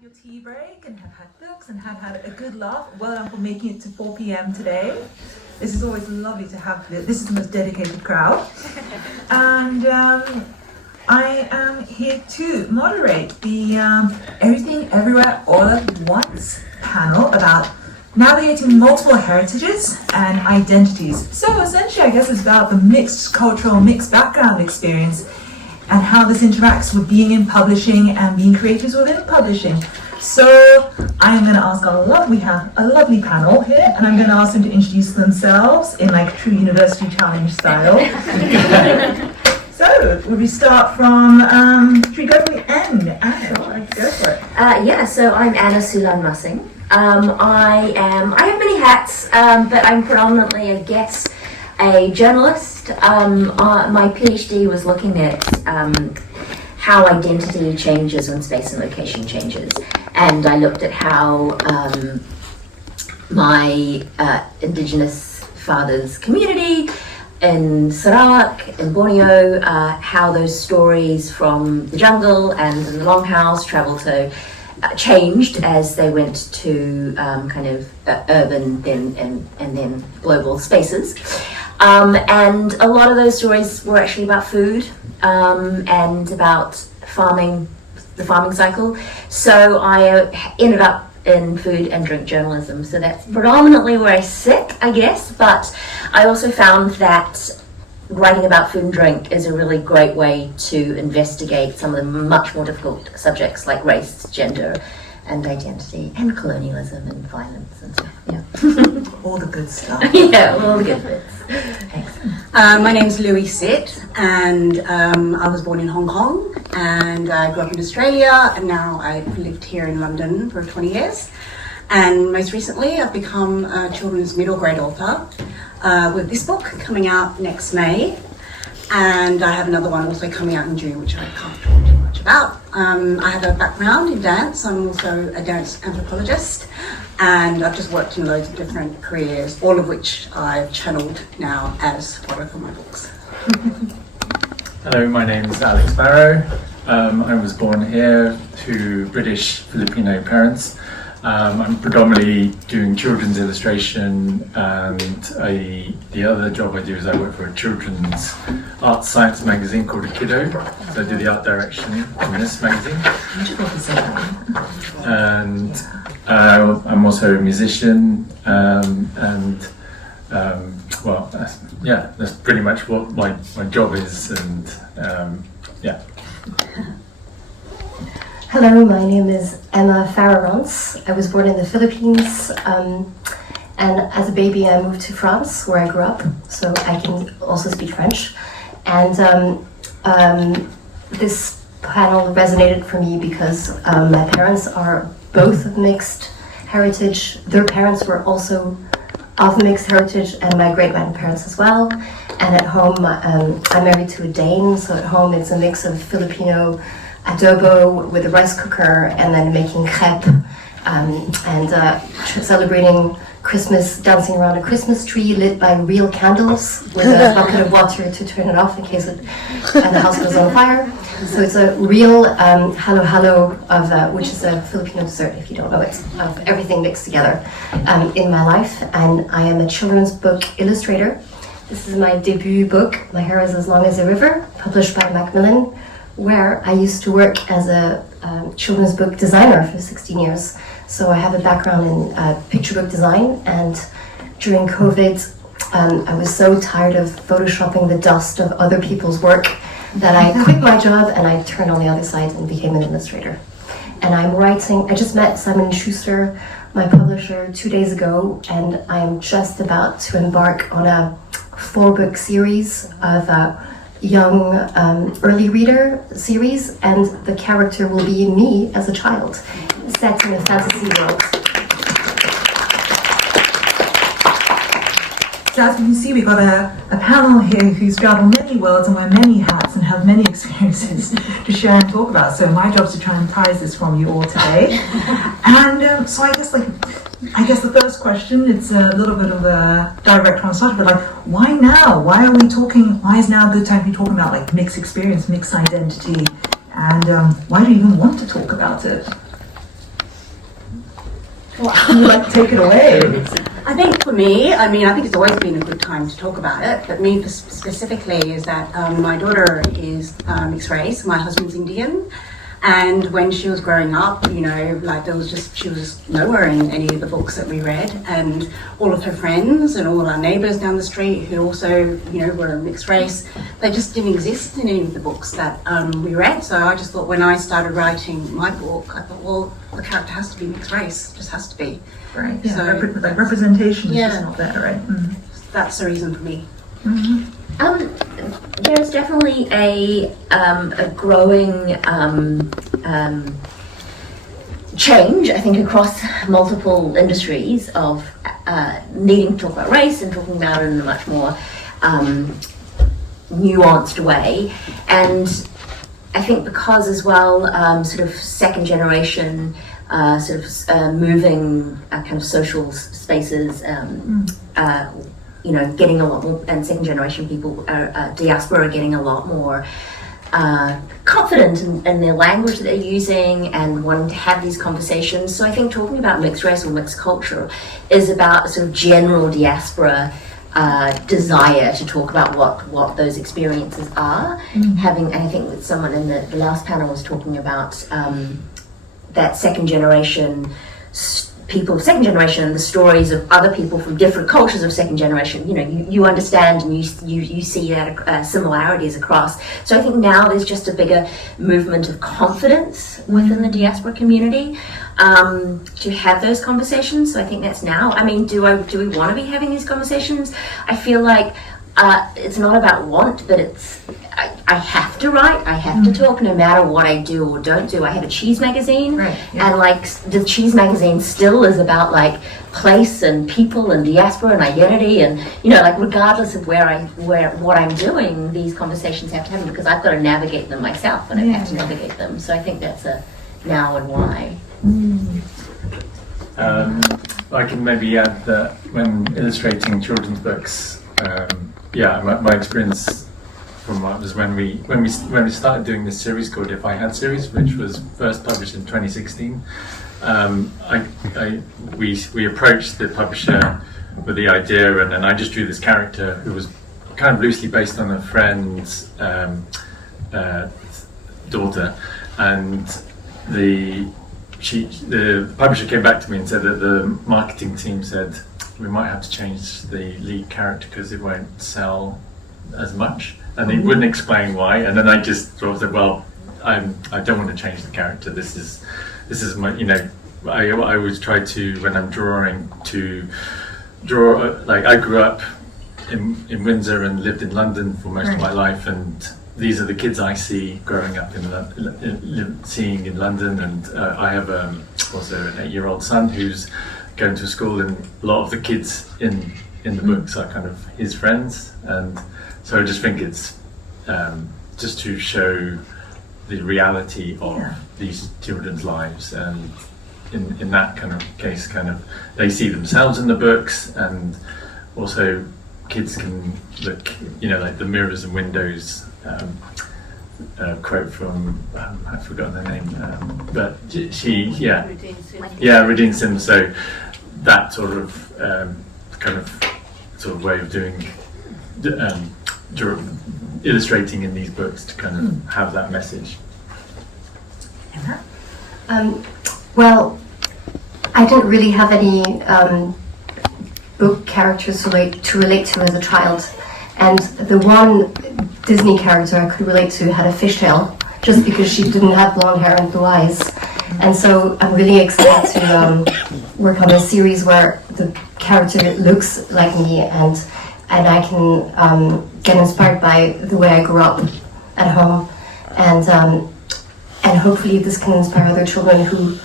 Your tea break and have had books and have had a good laugh. Well done for making it to 4 p.m. today. This is always lovely to have. This is the most dedicated crowd. And I am here to moderate the Everything Everywhere All at Once panel about navigating multiple heritages and identities. So essentially, I guess it's about the mixed cultural, mixed background experience and how this interacts with being in publishing and being creators within publishing. So I'm going to ask we have a lovely panel here, and I'm going to ask them to introduce themselves in like true university challenge style. So, will we start from, should we go from the end? Anna, go for it. So I'm Anna Sulan Mussing. I have many hats, but I'm predominantly, I guess, a journalist. My PhD was looking at how identity changes when space and location changes, and I looked at how my Indigenous father's community in Sarawak, in Borneo, how those stories from the jungle and the longhouse traveled to changed as they went to urban and then global spaces. And a lot of those stories were actually about food and about farming, the farming cycle. So I ended up in food and drink journalism. So that's predominantly where I sit, I guess. But I also found that writing about food and drink is a really great way to investigate some of the much more difficult subjects like race, gender, and identity, and colonialism, and violence, and stuff. Yeah. All the good stuff. Yeah, all the good bits. Thanks. My name's Lui Sit, and I was born in Hong Kong, and I grew up in Australia, and now I've lived here in London for 20 years. And most recently, I've become a children's middle grade author with this book coming out next May, and I have another one also coming out in June, which I can't talk too much about. I have a background in dance. I'm also a dance anthropologist, and I've just worked in loads of different careers, all of which I've channeled now as fodder for my books. Hello, my name is Alex Barrow. I was born here to British Filipino parents. I'm predominantly doing children's illustration, and the other job I do is I work for a children's art science magazine called Kiddo. So I do the art direction in this magazine. And I'm also a musician, that's pretty much what my job is, and yeah. Hello, my name is Emma Farrarons. I was born in the Philippines, and as a baby I moved to France, where I grew up, so I can also speak French. And this panel resonated for me because my parents are both of mixed heritage. Their parents were also of mixed heritage, and my great-grandparents as well. And at home, I'm married to a Dane, so at home it's a mix of Filipino adobo with a rice cooker, and then making crepe, and celebrating Christmas, dancing around a Christmas tree lit by real candles with a bucket of water to turn it off in case and the house goes on fire. So it's a real halo of which is a Filipino dessert, if you don't know it, of everything mixed together in my life. And I am a children's book illustrator. This is my debut book, My Hair is as Long as a River, published by Macmillan, where I used to work as a children's book designer for 16 years. So I have a background in picture book design, and during COVID, I was so tired of photoshopping the dust of other people's work that I quit my job and I turned on the other side and became an illustrator. And I'm writing, I just met Simon & Schuster, my publisher, 2 days ago, and I am just about to embark on a 4-book series of young early reader series, and the character will be me as a child, set in a fantasy world. So as you can see, we've got a panel here who's traveled many worlds and wear many hats and have many experiences to share and talk about. So my job is to try and ties this from you all today. And so I guess the first question, it's a little bit of a direct one, but like, why now? Why is now a good time to be talking about like mixed experience, mixed identity, and why do you even want to talk about it? You like to take it away. I think for me, I think it's always been a good time to talk about it, but me specifically is that my daughter is mixed race, my husband's Indian, and when she was growing up, she was nowhere in any of the books that we read, and all of her friends and all our neighbours down the street who also, were mixed race, they just didn't exist in any of the books that we read. So I just thought when I started writing my book, I thought, well, the character has to be mixed race, just has to be. Right. Yeah. So, representation is just not there, right? Mm-hmm. That's the reason for me. There's definitely a growing change, I think, across multiple industries of needing to talk about race and talking about it in a much more nuanced way. And I think because as well, sort of second generation, moving kind of social spaces, getting a lot more, and second generation people, diaspora are getting a lot more confident in their language that they're using and wanting to have these conversations. So I think talking about mixed race or mixed culture is about a sort of general diaspora desire to talk about what those experiences are. And I think that someone in the last panel was talking about that second generation and the stories of other people from different cultures of second generation. You understand and you see that similarities across. So I think now there's just a bigger movement of confidence within the diaspora community to have those conversations. So I think that's now. Do we want to be having these conversations? I feel like it's not about want, but it's I have to write, I have to talk no matter what I do or don't do. I have a cheese magazine, right, yeah. And the cheese magazine still is about place and people and diaspora and identity, and regardless of what I'm doing, these conversations have to happen because I've got to navigate them myself and I have to navigate them. So I think that's a now and why. I can maybe add that when illustrating children's books, my experience from what was when we started doing this series called If I Had series, which was first published in 2016. We approached the publisher with the idea, and I just drew this character who was kind of loosely based on a friend's daughter, and the publisher came back to me and said that the marketing team said we might have to change the lead character because it won't sell as much, and they wouldn't explain why. And then I just sort of said, well, I don't want to change the character. This is my, I always try to, when I'm drawing, to draw I grew up in Windsor and lived in London for most of my life, and these are the kids I see growing up seeing in London, and I have also an 8-year-old son who's going to school, and a lot of the kids in the books are kind of his friends, and so I just think it's just to show the reality of these children's lives, and in that kind of case, they see themselves in the books, and also kids can look, like the mirrors and windows quote from I've forgotten her name, but she Radine Sim. So that sort of way of doing illustrating in these books to kind of have that message. Well, I didn't really have any book characters to relate to as a child, and the one Disney character I could relate to had a fishtail, just because she didn't have blonde hair and blue eyes. And so I'm really excited to work on a series where the character looks like me, and I can get inspired by the way I grew up at home, and hopefully this can inspire other children who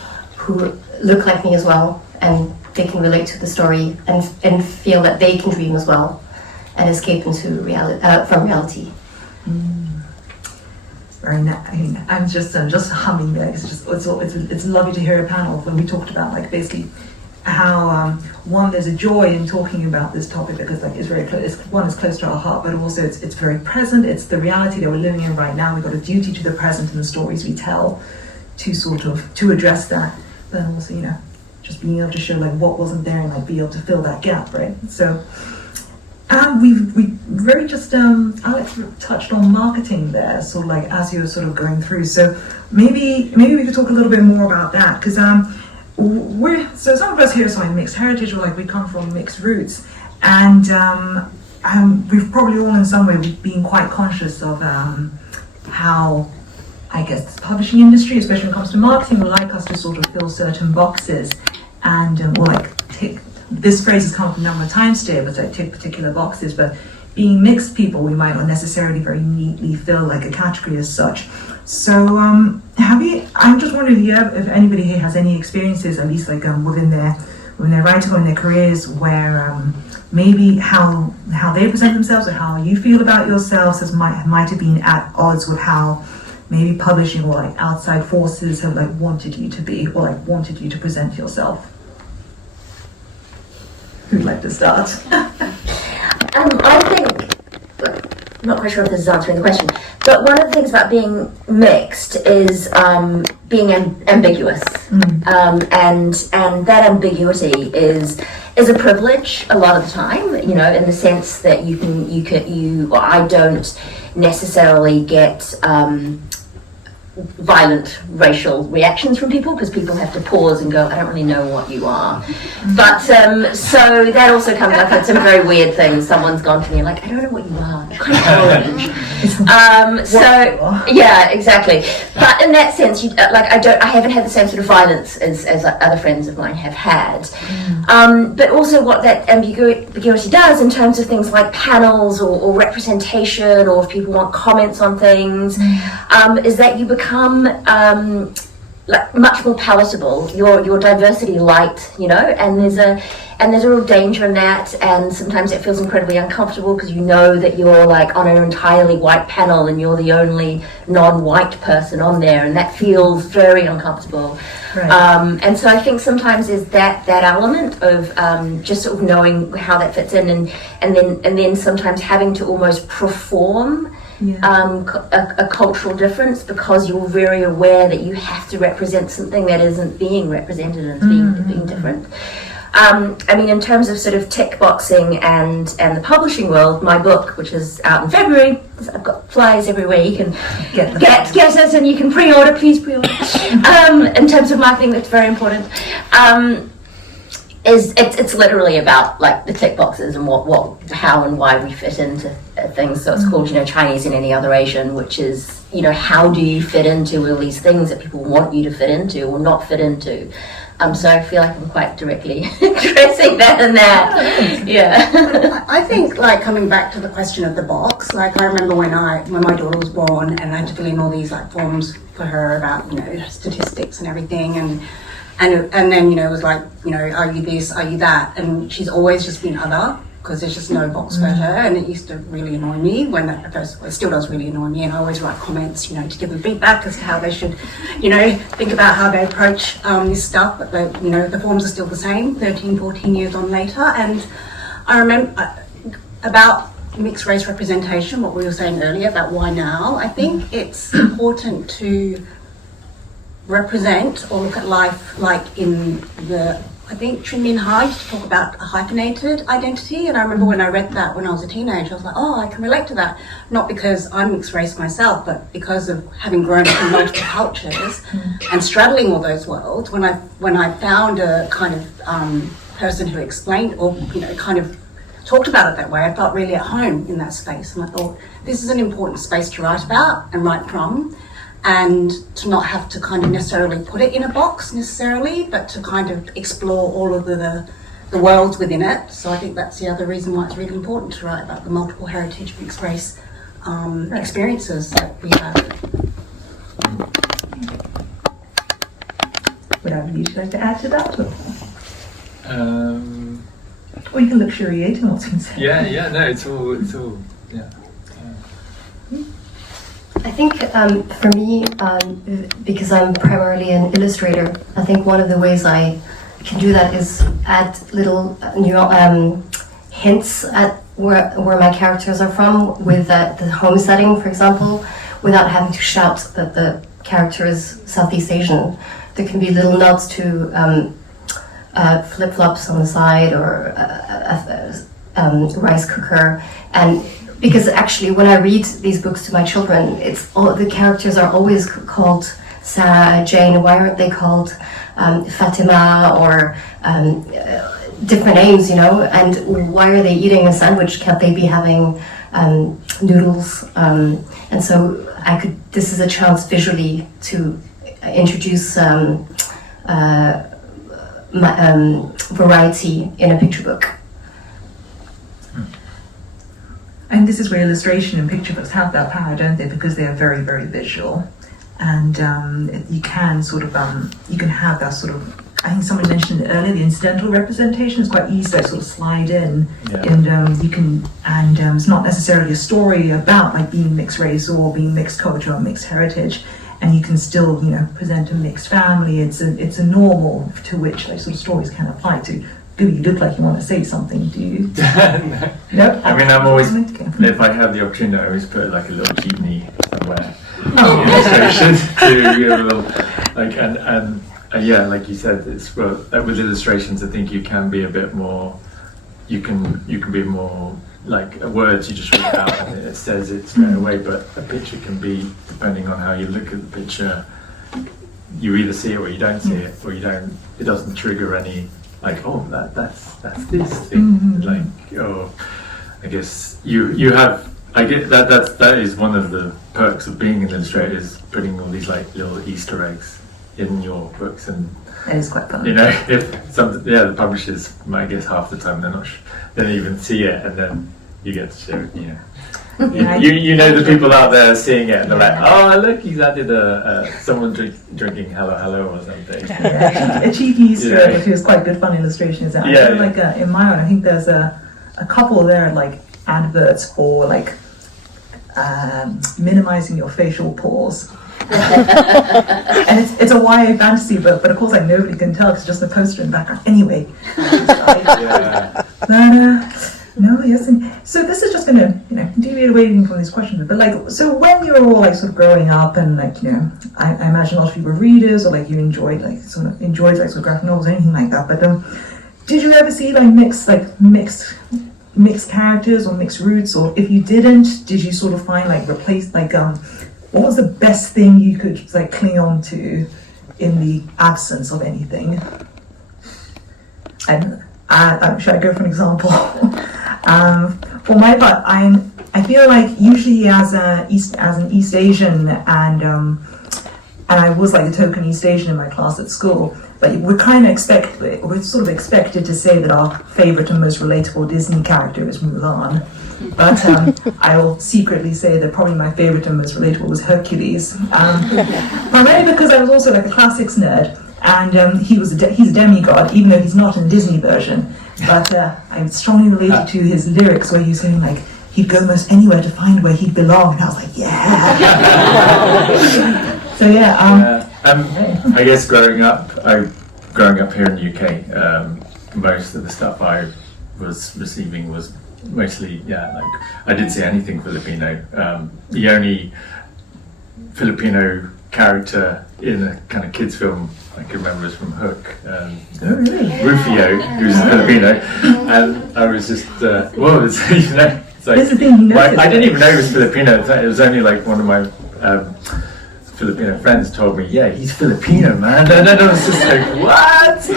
look like me as well, and they can relate to the story and feel that they can dream as well and escape into from reality. Very nice. I'm just humming there. It's lovely to hear a panel when we talked about basically how one, there's a joy in talking about this topic because it's very close. One, is close to our heart, but also it's very present. It's the reality that we're living in right now. We've got a duty to the present and the stories we tell to address that. But also just being able to show like what wasn't there and like be able to fill that gap, right? So we very just Alex touched on marketing there, sort of like as you were sort of going through. So maybe we could talk a little bit more about that, because so some of us here are mixed heritage, or like we come from mixed roots, and we've probably all in some way been quite conscious of how, I guess, the publishing industry, especially when it comes to marketing, would like us to sort of fill certain boxes, and or like tick. This phrase has come up a number of times today, but like tick particular boxes. But being mixed people, we might not necessarily very neatly fill like a category as such. So I'm just wondering if anybody here has any experiences, at least like within their writing or in their careers, where maybe how they present themselves or how you feel about yourselves might have been at odds with how maybe publishing or like outside forces have like wanted you to be, or like wanted you to present yourself. Who'd like to start? I think, I'm not quite sure if this is answering the question, but one of the things about being mixed is being ambiguous, and that ambiguity is a privilege a lot of the time. You know, in the sense that I don't necessarily get violent racial reactions from people, because people have to pause and go, I don't really know what you are. But so that also comes up with some very weird things. Someone's gone to me like, I don't know what you are, you're kind of orange. So yeah, exactly. But in that sense, I haven't had the same sort of violence as other friends of mine have had. But also what that ambiguity does in terms of things like panels or representation, or if people want comments on things, is that you become like much more palatable. Your diversity light, you know, and there's a real danger in that, and sometimes it feels incredibly uncomfortable because you know that you're like on an entirely white panel and you're the only non-white person on there, and that feels very uncomfortable. Right. And so I think sometimes there's that element of just sort of knowing how that fits in, and then sometimes having to almost perform a cultural difference, because you're very aware that you have to represent something that isn't being represented and being different. I mean, in terms of sort of tick boxing and the publishing world, my book, which is out in February, I've got flyers everywhere. You can get it, and you can pre-order. Please pre-order. In terms of marketing, that's very important. It's literally about like the tick boxes and what how and why we fit into things. So it's called, you know, Chinese in any other Asian, which is, you know, how do you fit into all these things that people want you to fit into or not fit into. So I feel like I'm quite directly addressing that and that. Yeah. I think, like, coming back to the question of the box, like I remember when my daughter was born and I had to fill in all these like forms for her about, you know, statistics and everything, and then, you know, it was like, you know, are you this, are you that? And she's always just been other, because there's just no box for her, and it used to really annoy me when that first, it still does really annoy me, and I always write comments, you know, to give them feedback as to how they should, you know, think about how they approach this stuff, but you know, the forms are still the same 13, 14 years on later. And I remember about mixed race representation, what we were saying earlier about why now, I think it's important to represent or look at life like in the, I think Trin Min Ha used to talk about a hyphenated identity, and I remember when I read that when I was a teenager, I was like, oh, I can relate to that, not because I'm mixed race myself, but because of having grown up in multiple cultures and straddling all those worlds. When I found a kind of person who explained, or, you know, kind of talked about it that way, I felt really at home in that space, and I thought this is an important space to write about and write from, and to not have to kind of necessarily put it in a box necessarily, but to kind of explore all of the worlds within it. So I think that's the other reason why it's really important to write about the multiple heritage mixed race experiences that we have. Would either of you like to add to that? Or you can luxuriate in what's been said. Yeah, no, it's all, yeah. I think for me, because I'm primarily an illustrator, I think one of the ways I can do that is add little hints at where my characters are from, with the home setting, for example, without having to shout that the character is Southeast Asian. There can be little nods to flip-flops on the side or rice cooker. And because actually when I read these books to my children, it's all the characters are always called Sarah, Jane. Why aren't they called Fatima or different names, you know? And why are they eating a sandwich? Can't they be having noodles? And so this is a chance visually to introduce variety in a picture book. And this is where illustration and picture books have that power, don't they? Because they are very, very visual. And you can sort of, you can have that sort of, I think someone mentioned it earlier, the incidental representation is quite easy to sort of slide in. Yeah. And you can, and it's not necessarily a story about like being mixed race or being mixed culture or mixed heritage. And you can still, you know, present a mixed family. It's a normal to which like sort of stories can apply to. Do you look like you want to say something? Do you? No. I mean, I'm always, if I have the opportunity, I always put like a little jeepney somewhere. Oh. Illustration to give a little, like, and yeah, like you said, it's well, with illustrations, I think you can be a bit more. You can be more like words. You just read out and it says it straight away. But a picture can be, depending on how you look at the picture, you either see it or you don't see it, or you don't. It doesn't trigger any. Like, oh, that's this thing. Like, oh, I guess you have. I get that is one of the perks of being an illustrator, is putting all these like little Easter eggs in your books, and That is quite fun. you know, if the publishers, I guess half the time they don't even see it, and then you get to show it. You know. Yeah, You know the people out there seeing it and they're like, oh look, he's added someone drinking hello hello or something. Yeah, a cheeky Easter egg, which is quite good fun illustration. Is that I feel like in my own, I think there's a couple there like adverts for like minimizing your facial pores. And it's a YA fantasy book, but of course like nobody can tell because it's just a poster in the background. Anyway, no, yes. And so this is just going to, you know, deviate away from these questions. But like, so when you were all like sort of growing up, and like, you know, I imagine a lot of you were readers, or like you enjoyed like sort of graphic novels or anything like that. But did you ever see like mixed characters or mixed roots? Or if you didn't, did you sort of find like what was the best thing you could like cling on to in the absence of anything? And should I go for an example? For my part, I feel like usually as an East Asian, and I was like a token East Asian in my class at school, but we're sort of expected to say that our favorite and most relatable Disney character is Mulan. But I will secretly say that probably my favorite and most relatable was Hercules. Primarily because I was also like a classics nerd, and he's a demigod, even though he's not in the Disney version. But I'm strongly related to his lyrics where he's saying like he'd go most anywhere to find where he'd belong, and I was like, yeah. So yeah. I guess growing up here in the UK, most of the stuff I was receiving was mostly like I didn't see anything Filipino. The only Filipino character in a kind of kids film I can remember was from Hook, Rufio, who's Filipino, and I was just whoa, it's, you know, it's like, I didn't even know he was Filipino. It was only like one of my Filipino friends told me, yeah, he's Filipino, man. And then I was just like, what?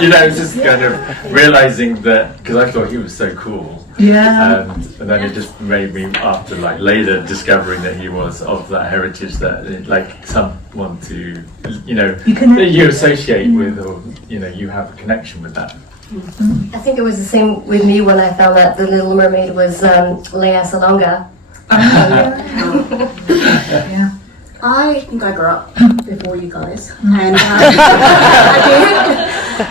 You know, it's just kind of realizing that, because I thought he was so cool. Yeah. And then it just made me, after like later discovering that he was of that heritage, that like someone to, you know, that you associate with, or, you know, you have a connection with that. I think it was the same with me when I found out The Little Mermaid was Lea Salonga. Yeah. I think I grew up before you guys, and I did.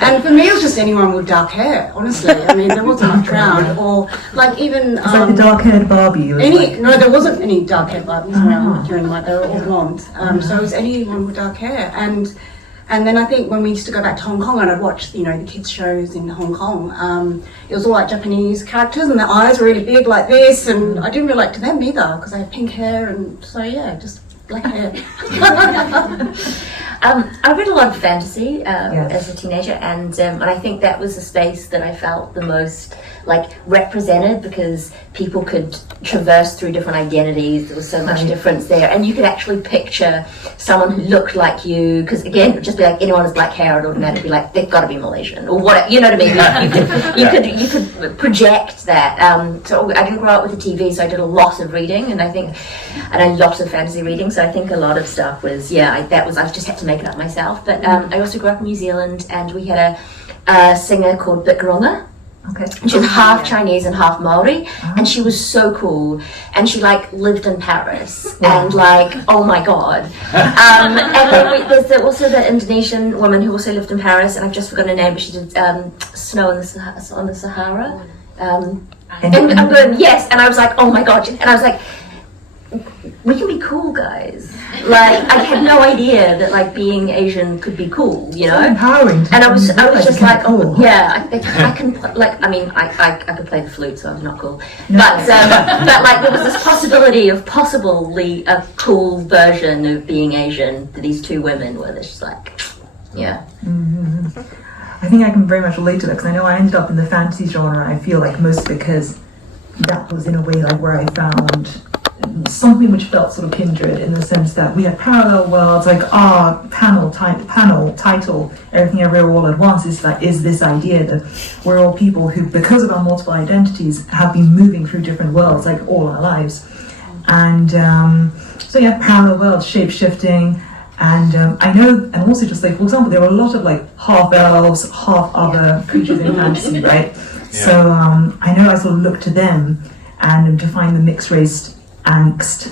And for me, it was just anyone with dark hair. Honestly, I mean, there wasn't much around, or like even it's like the dark-haired Barbie. No, there wasn't any dark-haired Barbies around during like they were all blonde. So it was anyone with dark hair, and then I think when we used to go back to Hong Kong and I'd watch, you know, the kids shows in Hong Kong, it was all like Japanese characters and their eyes were really big like this, and I didn't relate to them either because they had pink hair, and so yeah, just black hair. I read a lot of fantasy as a teenager, and I think that was the space that I felt the most like represented, because people could traverse through different identities. There was so much difference there, and you could actually picture someone who looked like you, because again, it would just be like anyone with black hair would automatically be like, they've got to be Malaysian or what, you know what I mean? You could project that. So I didn't grow up with a TV, so I did a lot of reading, and a lot of fantasy reading. So I think a lot of stuff was I just had to make it up myself. But I also grew up in New Zealand, and we had a singer called Bitgaronga. Okay. She was half Chinese and half Maori, and she was so cool. And she like lived in Paris, and like, oh my god. And then there's also the Indonesian woman who also lived in Paris, and I've just forgotten her name, but she did Snow on the Sahara. And I'm going, yes, and I was like, oh my god, and I was like, we can be cool, guys. Like, I had no idea that like being Asian could be cool, you know. So empowering. And I was just like, cool. oh yeah, I can like. I mean, I could play the flute, so I'm not cool. But like there was this possibility of possibly a cool version of being Asian to these two women, where it's just like, yeah. Mm-hmm. I think I can very much relate to that, because I know I ended up in the fantasy genre. I feel like mostly because that was in a way like where I found something which felt sort of kindred, in the sense that we had parallel worlds, like our panel title, Everything Everywhere All at Once, is this idea that we're all people who, because of our multiple identities, have been moving through different worlds like all our lives. And so you have parallel worlds, shape-shifting, and I know, and also just like, for example, there were a lot of like half elves, half other creatures in fantasy, right? Yeah. So I know I sort of looked to them and to find the mixed race angst,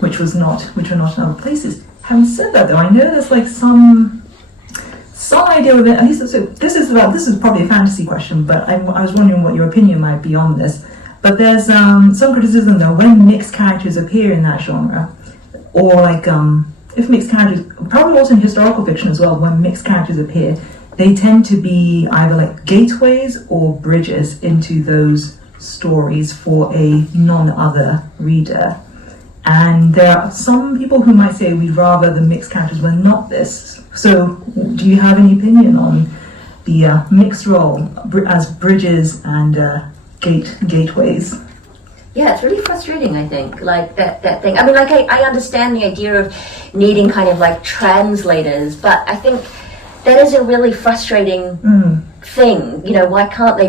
which were not in other places. Having said that, though, I know there's like some idea of it. At least, so this is probably a fantasy question, but I was wondering what your opinion might be on this. But there's some criticism though when mixed characters appear in that genre, or like if mixed characters, probably also in historical fiction as well, when mixed characters appear, they tend to be either like gateways or bridges into those stories for a non-other reader. And there are some people who might say we'd rather the mixed characters were not this. So do you have any opinion on the mixed role as bridges and gateways? Yeah, it's really frustrating, I think, like that thing. I mean, like I understand the idea of needing kind of like translators, but I think that is a really frustrating thing. You know, why can't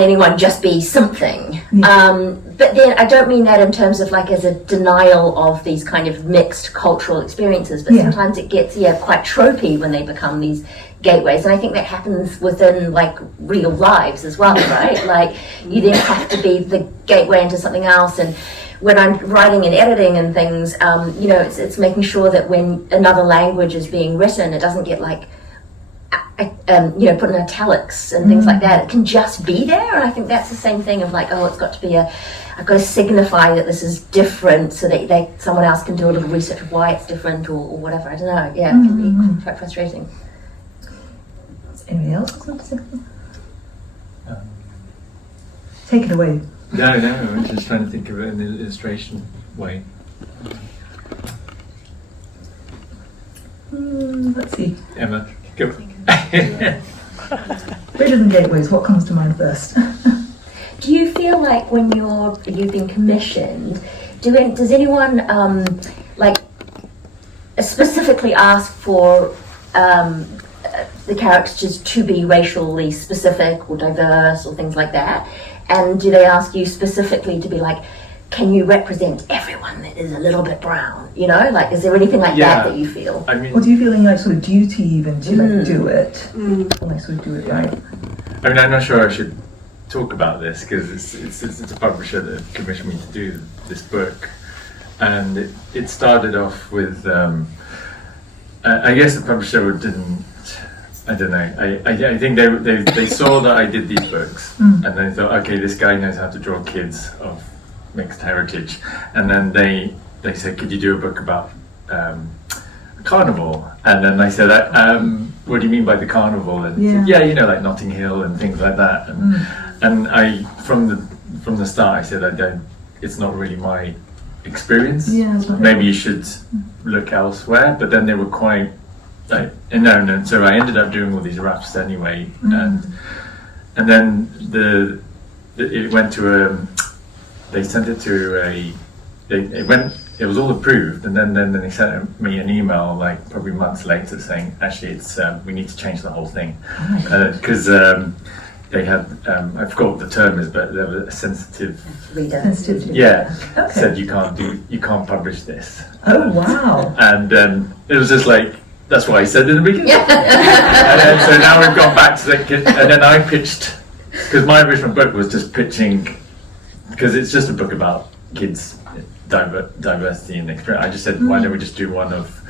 anyone just be something? But then I don't mean that in terms of like as a denial of these kind of mixed cultural experiences, but sometimes it gets quite tropey when they become these gateways, and I think that happens within like real lives as well, right? Like you then have to be the gateway into something else. And when I'm writing and editing and things, you know, it's making sure that when another language is being written, it doesn't get like you know, put in italics and things like that. It can just be there, and I think that's the same thing of like, oh, it's got to be I've got to signify that this is different, so that someone else can do a little research of why it's different or whatever. I don't know. Yeah, it can be quite frustrating. Anybody else want to say something? Take it away. No, I'm just trying to think of it in an illustration way. Let's see. Emma, go. Bridges and gateways, what comes to mind first? Do you feel like when you've been commissioned, does anyone like specifically ask for the characters to be racially specific or diverse or things like that? And do they ask you specifically to be like, can you represent everyone that is a little bit brown? You know, like, is there anything like that you feel? I mean, or do you feel any like sort of duty even to like do it, or like sort of do it right? I mean, I'm not sure I should talk about this because it's a publisher that commissioned me to do this book, and it started off with I guess the publisher didn't. I don't know. I think they saw that I did these books, and they thought, okay, this guy knows how to draw kids of mixed heritage, and then they said, could you do a book about carnival? And then I said, what do you mean by the carnival? And he said, you know, like Notting Hill and things like that. And I from the start I said, it's not really my experience. Yeah, that's right. Maybe you should look elsewhere. But then they were quite like, no. So I ended up doing all these raps anyway, and then it went to they sent it to it was all approved, and then they sent me an email like probably months later saying actually it's we need to change the whole thing because they had I forgot what the term is, but there was a sensitive Sensitivity. yeah Okay. said you can't publish this. Oh wow. And it was just like, that's what I said in the beginning. And then, so now we've gone back to the kid, and then I pitched, because my original book was just pitching, because it's just a book about kids, diversity and experience. I just said, why don't we just do one of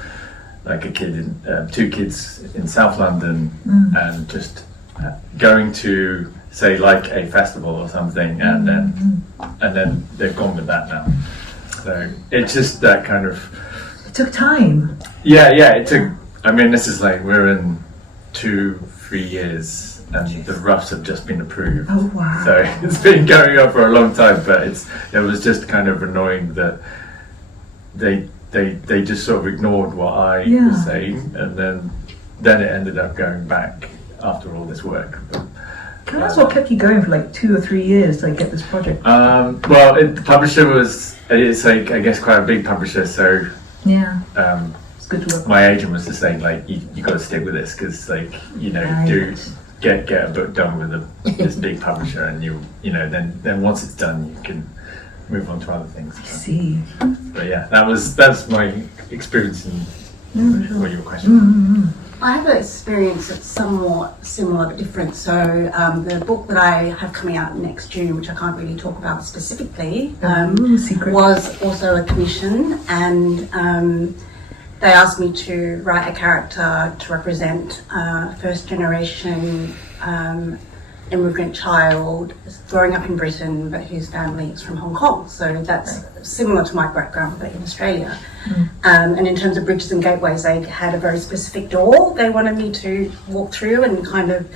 like a kid in, two kids in South London and just going to say like a festival or something, and then they've gone with that now. So it's just that kind of. It took time. Yeah, it took. I mean, this is like we're in 2-3 years, and the roughs have just been approved. Oh wow. So it's been going on for a long time, but it was just kind of annoying that they just sort of ignored what I was saying, and then it ended up going back after all this work. But, Can I ask what kept you going for like 2 or 3 years to like, get this project? well, the publisher it's like I guess quite a big publisher, so. Yeah. It's good to work. My agent was just saying like you got to stick with this because like do get a book done with this big publisher, and you know then once it's done you can move on to other things. I see. But yeah, that's my experience in what your question. I have an experience that's somewhat similar but different. So the book that I have coming out next June, which I can't really talk about specifically, secret. was also a commission, and they asked me to write a character to represent a first generation immigrant child growing up in Britain, but whose family is from Hong Kong. So that's similar to my background, but in Australia. And in terms of bridges and gateways, they had a very specific door they wanted me to walk through and kind of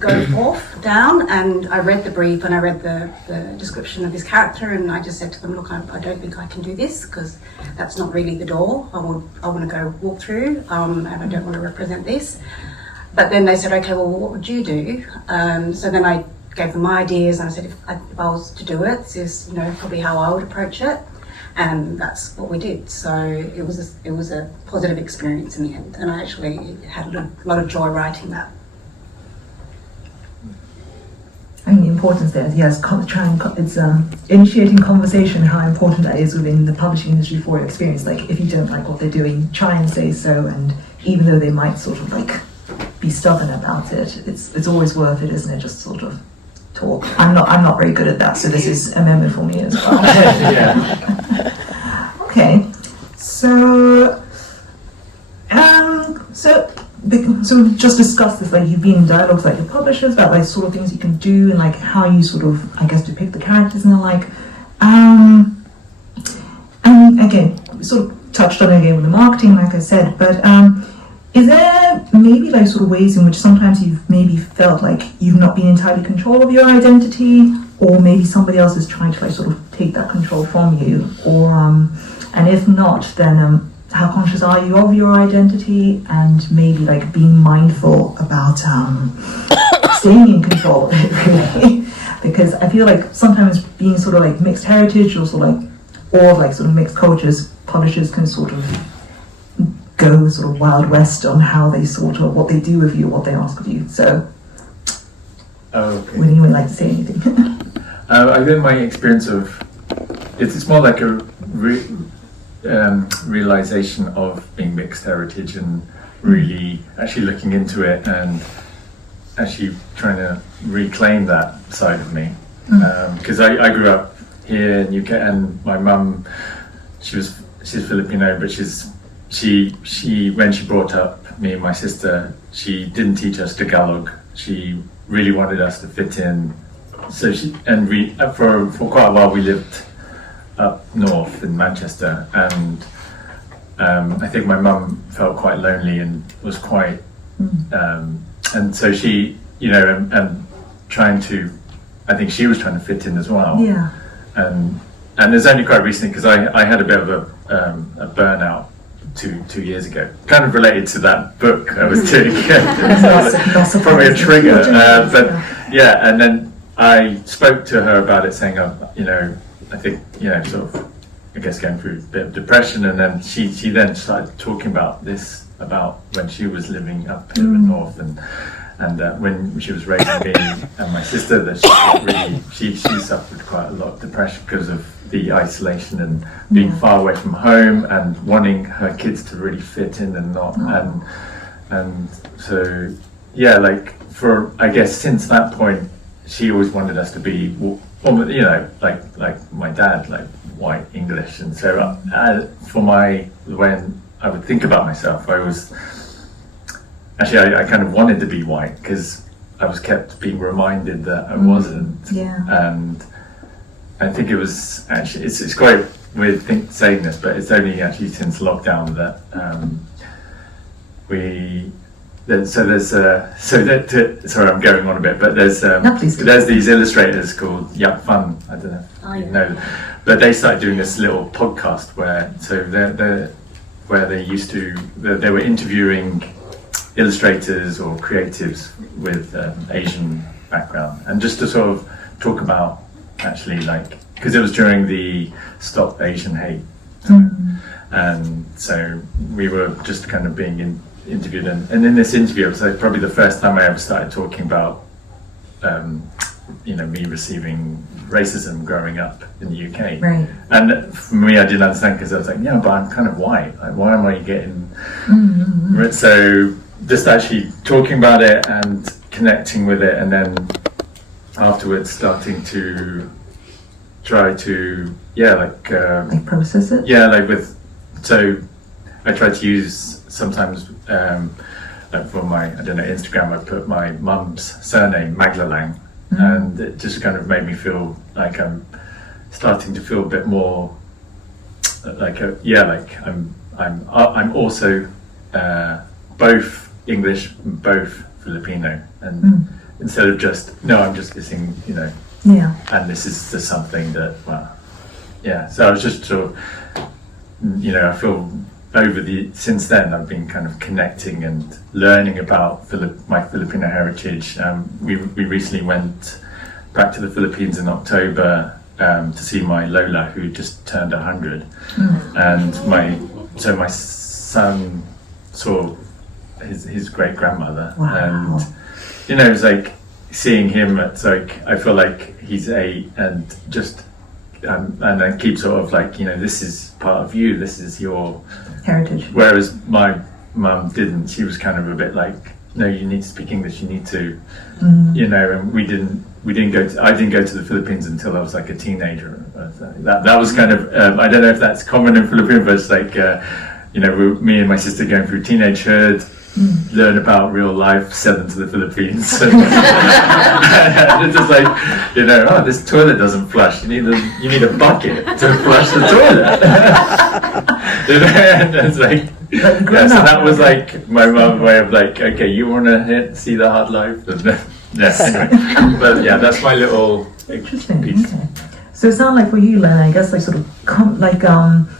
go off down. And I read the brief and I read the description of this character, and I just said to them, look, I don't think I can do this because that's not really the door I want to go walk through, and I don't want to represent this. But then they said, okay, well, what would you do? So then I gave them my ideas, and I said, if I was to do it, this is probably how I would approach it. And that's what we did. So it was a positive experience in the end, and I actually had a lot of joy writing that. I think the importance there is, yes, it's initiating conversation, how important that is within the publishing industry for your experience. Like, if you don't like what they're doing, try and say so, and even though they might sort of like be stubborn about it, it's always worth it, isn't it? Just sort of talk. I'm not very good at that, so this is a memo for me as well. Okay, so so just discuss this, like you've been in dialogues like your publishers about like sort of things you can do and like how you sort of, I guess, depict the characters and the like. And again, we sort of touched on it again with the marketing, like I said, but is there maybe like sort of ways in which sometimes you've maybe felt like you've not been entirely in control of your identity, or maybe somebody else is trying to like sort of take that control from you, or and if not, then how conscious are you of your identity, and maybe like being mindful about staying in control of it, really? Because I feel like sometimes being sort of like mixed heritage, or sort of like, or like sort of mixed cultures, publishers can sort of go sort of wild west on how they sort of, what they do with you, what they ask of you. So, would anyone like to say anything? I think my experience of it's more like a realization of being mixed heritage, and really actually looking into it and actually trying to reclaim that side of me, because I grew up here in UK, and my mum, she's Filipino, but she when she brought up me and my sister, she didn't teach us Tagalog. She really wanted us to fit in. So for quite a while we lived up north in Manchester, and I think my mum felt quite lonely and was quite, and so she, and trying to, I think she was trying to fit in as well. Yeah. And and it's only quite recently because I had a bit of a burnout 2 years ago, kind of related to that book I was doing. Probably a trigger, but yeah. And then I spoke to her about it, saying, I think, sort of, I guess, going through a bit of depression, and then she then started talking about when she was living up here in the north, and when she was raising me and my sister, that she suffered quite a lot of depression because of the isolation and being far away from home and wanting her kids to really fit in and not, and so I guess since that point she always wanted us to be, like my dad, like white English, and so when I would think about myself, I kind of wanted to be white because I was kept being reminded that I wasn't. And I think it was actually, it's quite weird saying this, but it's only actually since lockdown that sorry, I'm going on a bit, but there's these illustrators called Yup Fun. I don't know if you know them, but they started doing this little podcast where they were interviewing illustrators or creatives with Asian background, and just to sort of talk about actually, like, because it was during the Stop Asian Hate time, and so we were just kind of being interviewed, and in this interview it was like probably the first time I ever started talking about me receiving racism growing up in the UK. Right. And for me, I didn't understand, because I was like, yeah, but I'm kind of white, like, why am I getting so just actually talking about it and connecting with it, and then afterwards starting to try to process it. So I try to use sometimes for my Instagram, I put my mum's surname Maglalang, and it just kind of made me feel like I'm starting to feel a bit more I'm also both English, both Filipino, and instead of just I'm just missing, and this is just something that so I was just sort of I feel since then I've been kind of connecting and learning about my Filipino heritage. We recently went back to the Philippines in October to see my Lola, who just turned 100, and my son saw his great grandmother, and it's like seeing him. It's like I feel like he's 8, and just and I keep sort of like, this is part of you, this is your heritage. Whereas my mum didn't. She was kind of a bit like, no, you need to speak English, you need to, and we didn't go to, I didn't go to the Philippines until I was like a teenager. That was kind of, I don't know if that's common in Philippines, but it's like, me and my sister going through teenagehood, learn about real life, send them to the Philippines. And it's just like, this toilet doesn't flush. You need a bucket to flush the toilet. And it's like, so that was like my mum's way of like, okay, you want to see the hard life? Anyway. But yeah, that's my little Interesting. piece. Okay. So it sounds like for you, Len, I guess like sort of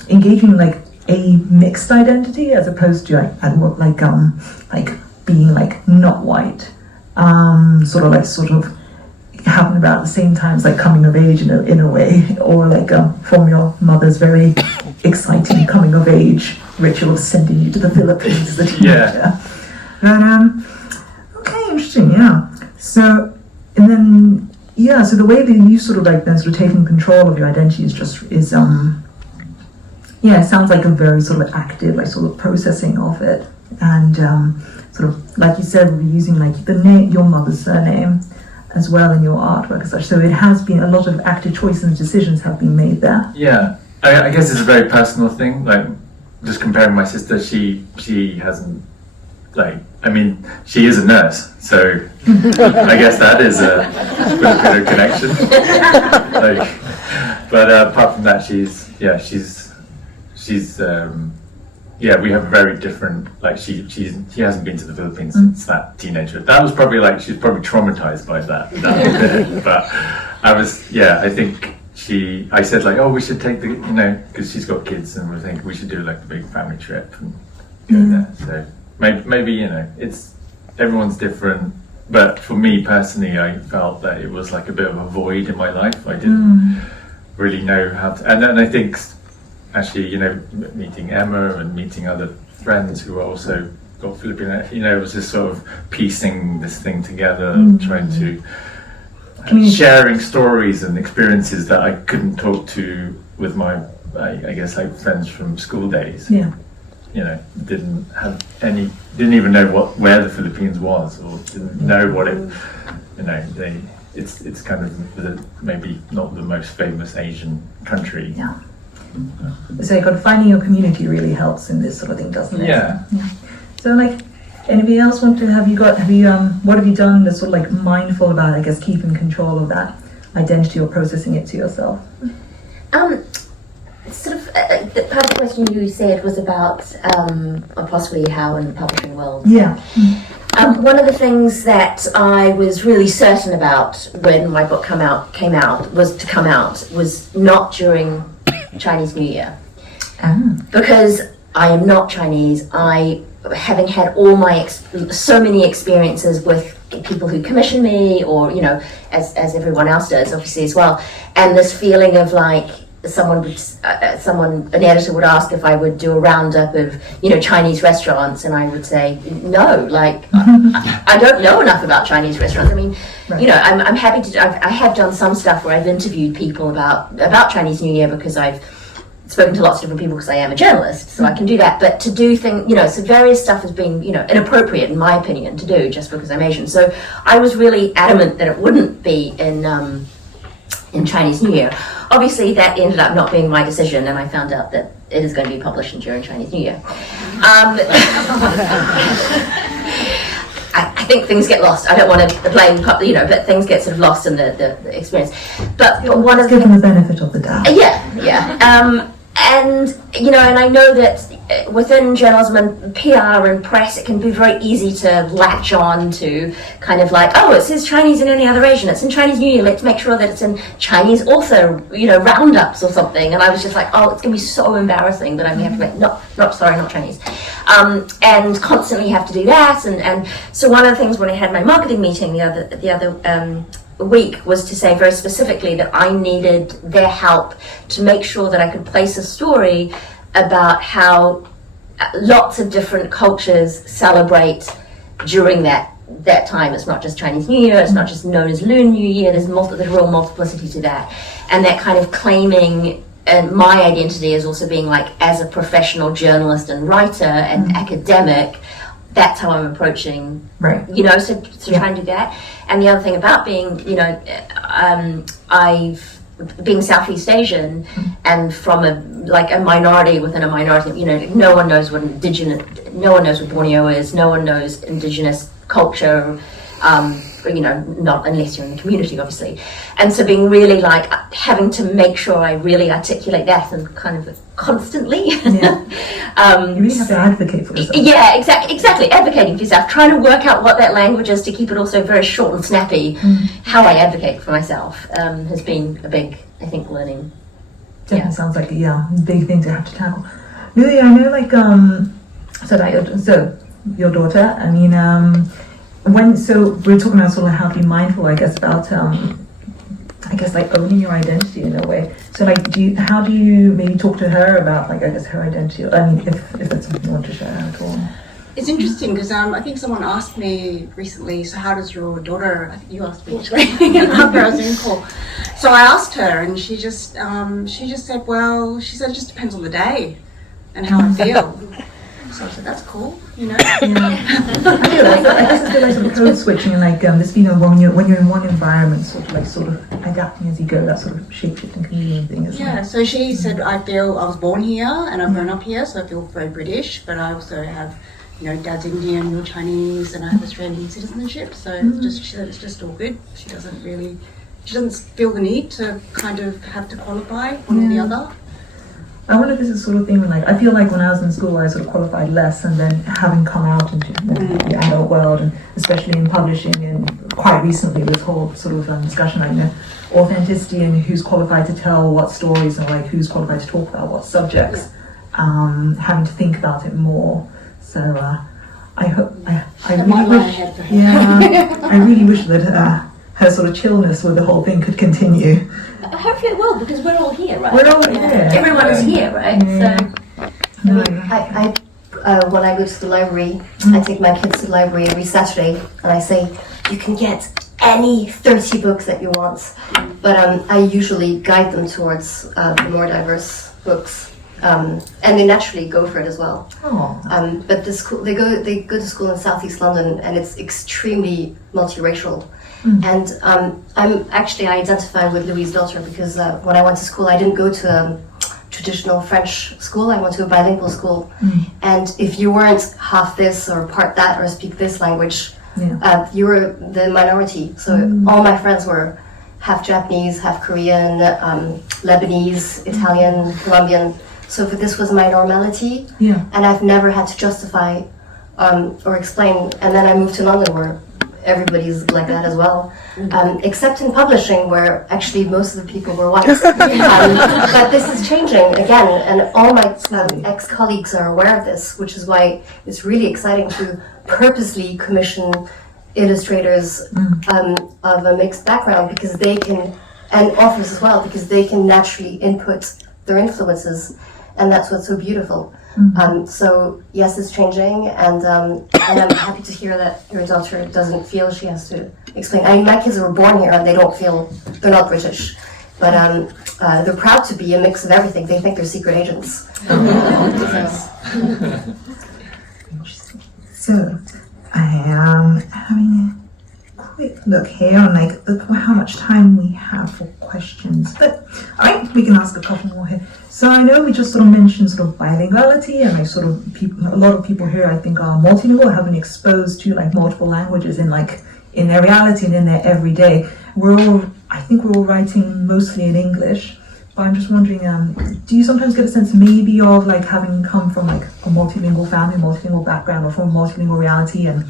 engaging like a mixed identity as opposed to like being like not white, sort of happened about the same time as like coming of age in a way, or like from your mother's very exciting coming of age ritual of sending you to the Philippines as a teenager. But okay, interesting, yeah. So and then so the way that you sort of like then sort of taking control of your identity is it sounds like a very sort of active, like sort of processing of it, and sort of like you said, we're using like your mother's surname as well in your artwork and such. So it has been a lot of active choices and decisions have been made there. Yeah, I guess it's a very personal thing. Like just comparing my sister, she hasn't she is a nurse, so I guess that is a Filipino connection. But apart from that, she's we have a very different, like she hasn't been to the Philippines since that teenager. That was probably like, she's probably traumatized by that. But I think I said like, oh, we should take the, because she's got kids, and we're thinking we should do like a big family trip and go there. So maybe it's everyone's different, but for me personally, I felt that it was like a bit of a void in my life. I didn't really know how to, and then I think actually, meeting Emma and meeting other friends who also got Filipino, it was just sort of piecing this thing together, trying to sharing stories and experiences that I couldn't talk to with my, I guess, like friends from school days. Yeah. Didn't even know where the Philippines was, or didn't know what it, it's kind of maybe not the most famous Asian country. Yeah. So finding your community really helps in this sort of thing, doesn't it? Yeah. So like, anybody else what have you done that's sort of like mindful about, I guess, keeping control of that identity or processing it to yourself? Sort of part of the question you said was about or possibly how in the publishing world. Yeah. One of the things that I was really certain about when my book came out was not during Chinese New Year. Because I am not Chinese. Having had all my so many experiences with people who commission me, or as everyone else does, obviously as well, and this feeling of like an editor would ask if I would do a roundup of Chinese restaurants, and I would say no, like I don't know enough about Chinese restaurants. I mean, right. I'm happy to. I have done some stuff where I've interviewed people about Chinese New Year because I've spoken to lots of different people because I am a journalist, so I can do that. But to do things, so various stuff has been, inappropriate in my opinion to do just because I'm Asian. So I was really adamant that it wouldn't be in Chinese New Year. Obviously, that ended up not being my decision, and I found out that it is going to be published during Chinese New Year. I think things get lost. I don't want to blame, but things get sort of lost in the experience. But one of give them the benefit of the doubt. Yeah. And and I know that within journalism and PR and press, it can be very easy to latch on to kind of like, oh, it says Chinese in any other Asian, it's in Chinese New Year, let's make sure that it's in Chinese author, roundups or something. And I was just like, oh, it's going to be so embarrassing that I'm going to have to not Chinese. And constantly have to do that. And so one of the things when I had my marketing meeting the other week was to say very specifically that I needed their help to make sure that I could place a story about how lots of different cultures celebrate during that time. It's not just Chinese New Year, it's not just known as Lunar New Year, there's real multiplicity to that. And that kind of claiming my identity as also being like, as a professional journalist and writer and academic, that's how I'm approaching, right? So try and do that. And the other thing about being, being Southeast Asian and from a minority within a minority, no one knows what Borneo is, no one knows indigenous culture, not unless you're in the community, obviously. And so being really like having to make sure I really articulate that and kind of constantly. Yeah. You really have to advocate for yourself. Yeah, exactly. Advocating for yourself, trying to work out what that language is to keep it also very short and snappy. How I advocate for myself has been a big, I think, learning. Definitely sounds like a big thing to have to tackle. Lui, I know, like, so your daughter. I mean, so we're talking about sort of how to be mindful, I guess, about like owning your identity in a way. So like, how do you maybe talk to her about like, I guess, her identity? I mean, if that's something you want to share at all. It's interesting because I think someone asked me recently, so how does your daughter, I think you asked me actually, after our Zoom call. So I asked her and she just said, well, she said it just depends on the day and how I feel. So I said, that's cool, Yeah. I feel like I guess it's a bit like sort of code switching and like this being when you're in one environment, sort of adapting as you go, that sort of shape-shifting chameleon thing, isn't it? Yeah, so she said, I was born here and I've grown up here, so I feel very British, but I also have, dad's Indian, you're Chinese, and I have Australian citizenship, so she said it's just all good. She doesn't feel the need to kind of have to qualify one or the other. I wonder if this is the sort of thing when, like, I feel like when I was in school, I sort of qualified less, and then having come out into the adult world, and especially in publishing, and quite recently, this whole sort of discussion, like, authenticity and who's qualified to tell what stories and like who's qualified to talk about what subjects, having to think about it more. So I hope I really wish, I really wish that her sort of chillness with the whole thing could continue. Hopefully it will, because we're all here, right? We're all here. Everyone is here, right? Yeah. So I when I go to the library, I take my kids to the library every Saturday, and I say, you can get any 30 books that you want, but I usually guide them towards the more diverse books, and they naturally go for it as well. Oh. But the school, they go to school in Southeast London, and it's extremely multiracial. And I identify with Louis' daughter because when I went to school, I didn't go to a traditional French school. I went to a bilingual school, and if you weren't half this or part that or speak this language, you were the minority. So all my friends were half Japanese, half Korean, Lebanese, Italian, Colombian. So this was my normality, and I've never had to justify or explain. And then I moved to London, where everybody's like that as well, except in publishing, where actually most of the people were white. But this is changing again, and all my ex-colleagues are aware of this, which is why it's really exciting to purposely commission illustrators of a mixed background, because they can, and authors as well, because they can naturally input their influences, and that's what's so beautiful. So yes, it's changing, and I'm happy to hear that your daughter doesn't feel she has to explain. I mean, my kids were born here, and they don't feel they're not British, but they're proud to be a mix of everything. They think they're secret agents. Nice. So I am having a quick look here on like how much time we have for questions. But all right, we can ask a couple more here. So I know we just sort of mentioned sort of bilinguality, and like sort of a lot of people here I think are multilingual, have been exposed to like multiple languages in their reality and in their everyday. I think we're all writing mostly in English, but I'm just wondering, do you sometimes get a sense maybe of like having come from like a multilingual family, multilingual background, or from a multilingual reality, and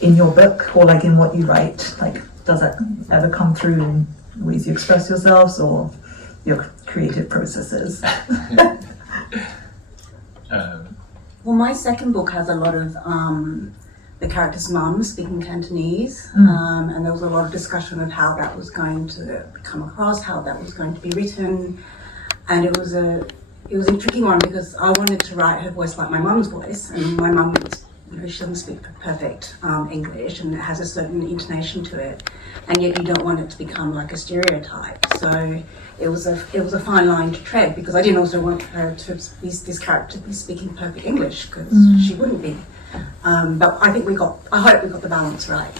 in your book or like in what you write, like does that ever come through in ways you express yourselves or your creative processes? Well, my second book has a lot of the character's mum speaking Cantonese, and there was a lot of discussion of how that was going to come across, how that was going to be written, and it was a tricky one because I wanted to write her voice like my mum's voice, and my mum was, she doesn't speak perfect English, and it has a certain intonation to it, and yet you don't want it to become like a stereotype. So it was a fine line to tread, because I didn't also want her to be this character to be speaking perfect English, because she wouldn't be. But I think I hope we got the balance right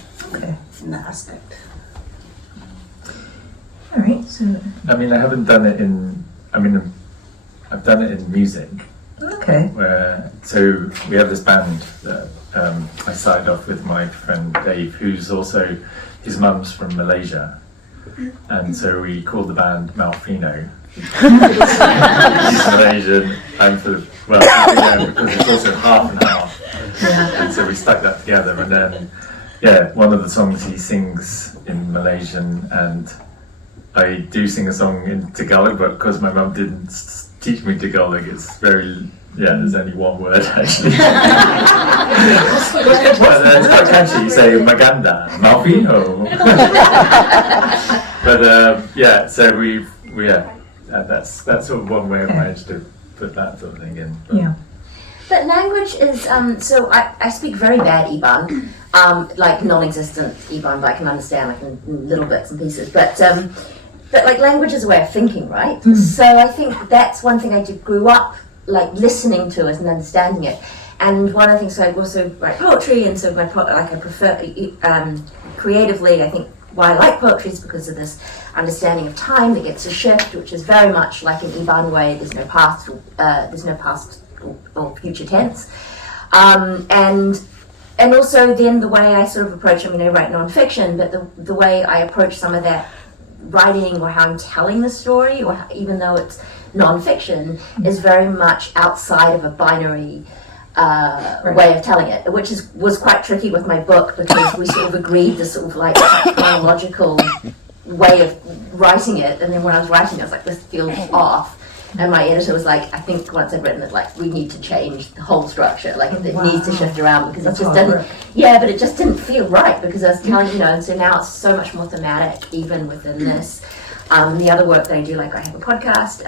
in that aspect. All right. So I mean, I haven't done it I've done it in music. okay. So we have this band that I started off with my friend Dave, who's also, his mum's from Malaysia, and so we called the band Malfino. He's Malaysian, I'm Filipino, because it's also half and half, and so we stuck that together. And then one of the songs he sings in Malaysian, and I do sing a song in Tagalog, but because my mum didn't teach me Tagalog, it's very, there's only one word actually. But it's quite catchy. You say maganda, malfino. But so that's sort of one way I've managed to put that sort of thing in. But. But language is, so I speak very bad Iban, like non-existent Iban, but I can understand like in little bits and pieces. But like language is a way of thinking, right? So I think that's one thing I grew up like listening to it and understanding it. And one of the things, so I also write poetry, and so I prefer creatively. I think why I like poetry is because of this understanding of time that gets to shift, which is very much like an Iban way. There's no past or future tense, and also then the way I sort of approach. I mean, I write non-fiction, but the way I approach some of that writing, or how I'm telling the story, or even though it's non-fiction, is very much outside of a binary way of telling it, which was quite tricky with my book, because we sort of agreed to sort of like chronological way of writing it, and then when I was writing it, I was like, this feels off. And my editor was like, I think once I'd written it, like, we need to change the whole structure. Like, it needs to shift around because it just didn't. Yeah, but it just didn't feel right because I was telling, you know, and so now it's so much more thematic even within this. The other work that I do, like, I have a podcast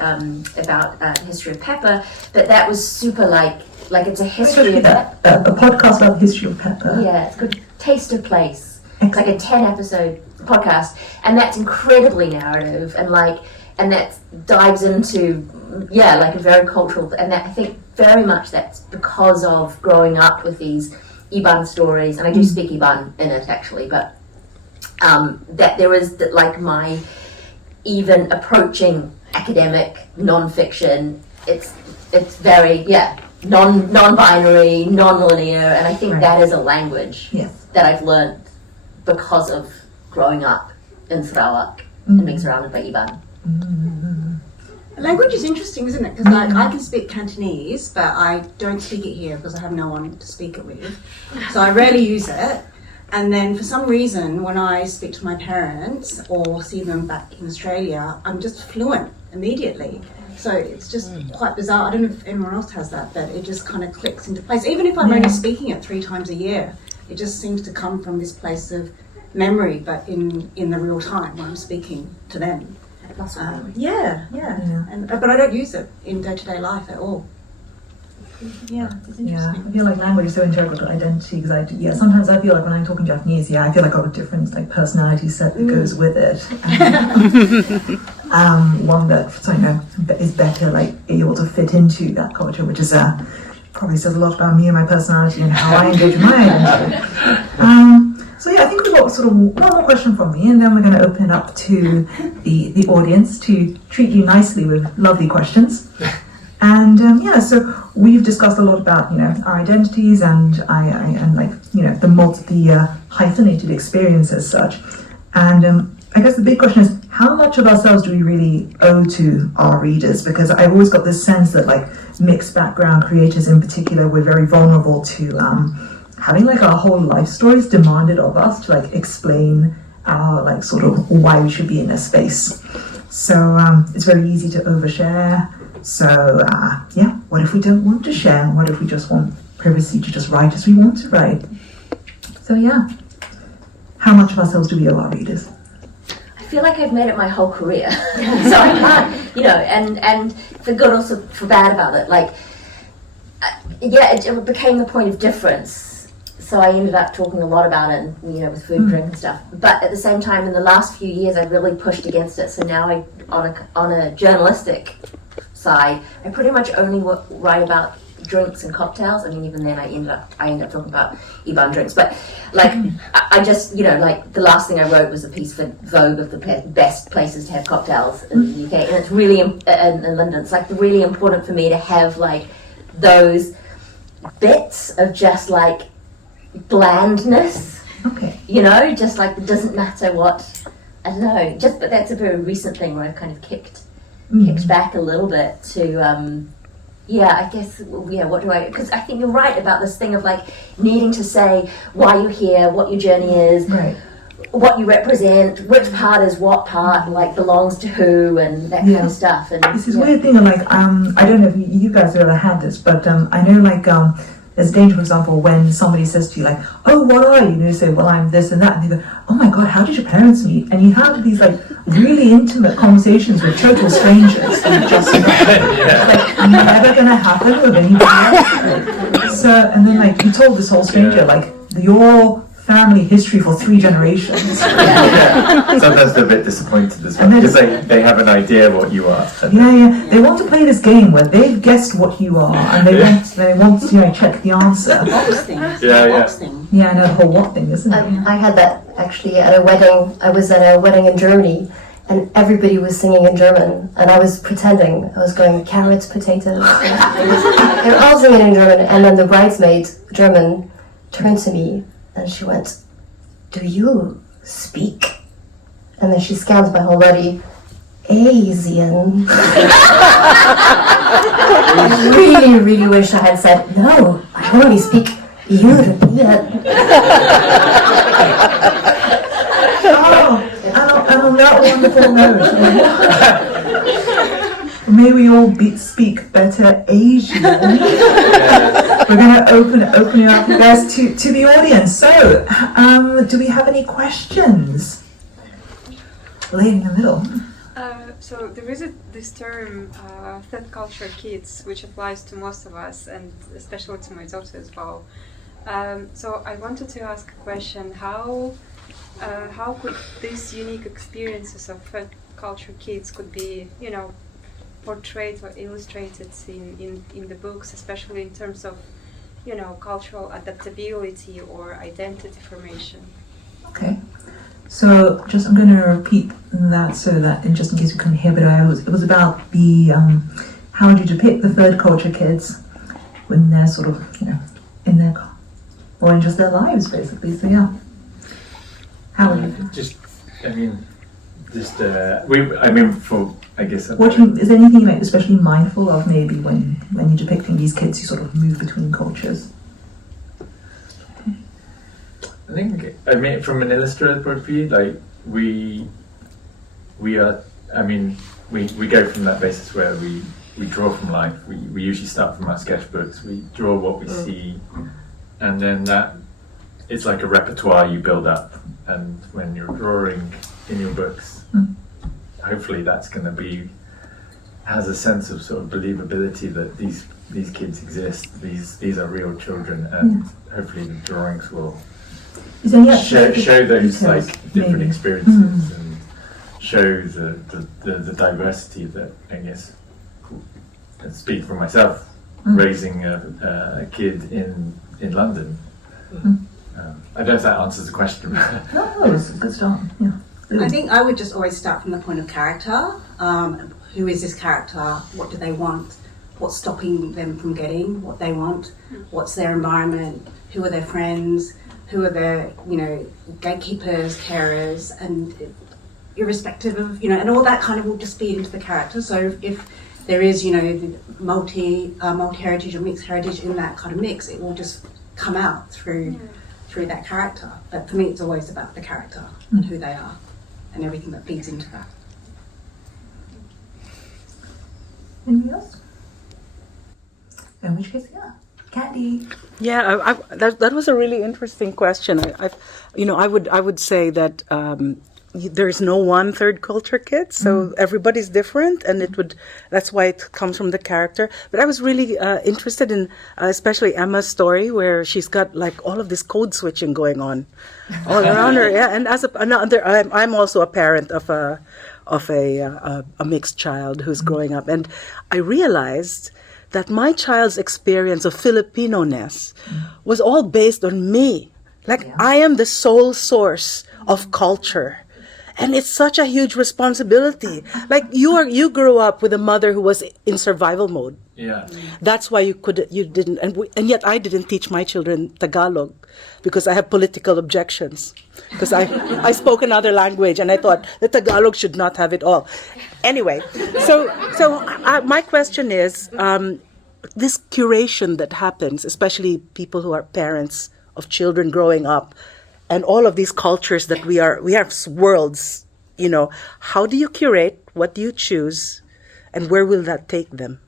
about the history of pepper, but that was super like it's a history of a podcast about the history of pepper. Yeah, it's called Taste of Place. It's like a 10-episode podcast, and that's incredibly narrative and that dives into like a very cultural, and that I think very much that's because of growing up with these Iban stories, and I do speak Iban in it actually, but that there is like my even approaching academic non-fiction. It's very non-binary, non-linear, and I think that is a language that I've learned because of growing up in Sarawak and being surrounded by Iban. Language is interesting, isn't it? Because like I can speak Cantonese, but I don't speak it here because I have no one to speak it with. So I rarely use it. And then for some reason, when I speak to my parents or see them back in Australia, I'm just fluent immediately. So it's just quite bizarre. I don't know if anyone else has that, but it just kind of clicks into place. Even if I'm only speaking it 3 times a year, it just seems to come from this place of memory, but in the real time when I'm speaking to them. But I don't use it in day-to-day life at all. It's interesting. Yeah, I feel like language is so integral to identity because sometimes I feel like when I'm talking Japanese, I feel like I've got a different like personality set that goes with it. One that is better like able to fit into that culture, which is probably says a lot about me and my personality and how I engage with my identity. So I think we've got sort of one more question from me, and then we're going to open it up to the audience to treat you nicely with lovely questions. And so we've discussed a lot about our identities and the hyphenated experience as such. And I guess the big question is, how much of ourselves do we really owe to our readers? Because I've always got this sense that like mixed background creators in particular, we're very vulnerable to having like our whole life stories demanded of us to like explain our like sort of why we should be in a space. So it's very easy to overshare. So what if we don't want to share? What if we just want privacy to just write as we want to write? So how much of ourselves do we owe our readers? I feel like I've made it my whole career, so I can't, and for good or for bad about it. Like, it became the point of difference. So I ended up talking a lot about it, with food, drink, and stuff. But at the same time, in the last few years, I've really pushed against it. So now, on a journalistic side, I pretty much only write about drinks and cocktails. I mean, even then, I end up talking about Iban drinks. But like, I just like the last thing I wrote was a piece for Vogue of the best places to have cocktails in the UK, and it's really in London. It's like really important for me to have like those bits of just like blandness. Okay. Just like it doesn't matter what, I don't know. But that's a very recent thing where I've kind of kicked back a little bit to I guess what do I, because I think you're right about this thing of like needing to say why you're here, what your journey is, right, what you represent, which part is what part, like belongs to who, and that kind of stuff. And it's this weird thing of like I don't know if you guys have ever had this, but I know like there's a danger, for example, when somebody says to you like, oh, what are you? And you say, well, I'm this and that, and they go, oh my god, how did your parents meet? And you have these like really intimate conversations with total strangers that just like never gonna happen with anybody else. So, and then like you told this whole stranger like your family history for 3 generations. Sometimes they're a bit disappointed as well because they have an idea what you are. They want to play this game where they've guessed what you are and they want to check the answer. Box things. I know the whole what thing, isn't it? I had that actually at a wedding. I was at a wedding in Germany, and everybody was singing in German, and I was pretending. I was going carrots, potatoes. They were all singing in German, and then the bridesmaid, German, turned to me. And she went, do you speak? And then she scanned my whole body. Asian. I really, really wish I had said, no, I only speak European. And a On that wonderful note, may we all speak better Asian. We're going to open it up, you guys, to the audience. So, do we have any questions? Lady in the middle. So there is this term, third culture kids, which applies to most of us, and especially to my daughter as well. So I wanted to ask a question: how could these unique experiences of third culture kids could be, portrayed or illustrated in the books, especially in terms of, cultural adaptability or identity formation? Okay. So I'm going to repeat that so that, and just in case you couldn't hear, but it was about the how do you depict the third culture kids when they're sort of in their or in just their lives basically. So yeah, how would you? Is there anything you're especially mindful of maybe when you're depicting these kids who sort of move between cultures? I think, from an illustrator point of view, we go from that basis where we draw from life. We usually start from our sketchbooks. We draw what we see, and then that it's like a repertoire you build up. And when you're drawing in your books, hopefully that's going to has a sense of sort of believability that these kids exist. These are real children, and hopefully the drawings will show those different experiences and show the diversity that, I guess, speak for myself, raising a kid in London. I don't know if that answers the question. No, it's a good start. Yeah. I think I would just always start from the point of character. Who is this character? What do they want? What's stopping them from getting what they want? What's their environment? Who are their friends? Who are their, gatekeepers, carers, and irrespective of, and all that kind of will just feed into the character. So if there is, the multi-heritage or mixed heritage in that kind of mix, it will just come out through that character. But for me, it's always about the character and who they are and everything that feeds into that. Anybody else? In which case, yeah. Candy. Yeah, that was a really interesting question. I would say that there is no one third culture kid, so everybody's different, and that's why it comes from the character. But I was really interested in especially Emma's story, where she's got all of this code switching going on all around her. Yeah, and I'm also a parent of a mixed child who's growing up, and I realized that my child's experience of Filipino-ness was all based on me. I am the sole source of culture. And it's such a huge responsibility. You grew up with a mother who was in survival mode. Yeah. That's why you didn't, and yet I didn't teach my children Tagalog because I have political objections. Because I spoke another language and I thought the Tagalog should not have it all. Anyway, so my question is, this curation that happens, especially people who are parents of children growing up, and all of these cultures that we have worlds, how do you curate? What do you choose? And where will that take them?